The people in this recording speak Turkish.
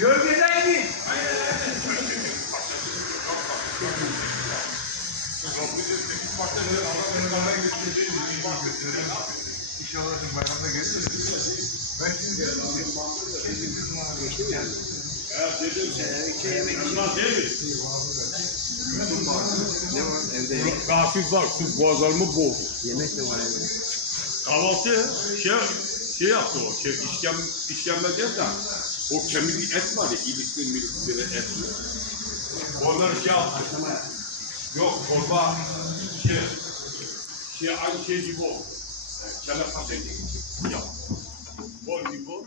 Gölgeden git. İnşallah şimdi bayramda geliriz. Ben şimdi Hafif var, şu boğazlarımı boğdu. Yemek de var evde. Kahvaltı şey, şey yaptı o, şey, işkem, işkembe değil de o kemikli et var ya, ilikli milikli et. Onları şey yaptı. Yok, çorba şey, şey aynı şey gibi o. Kelle paçe gibi. Yap. Bol gibi o.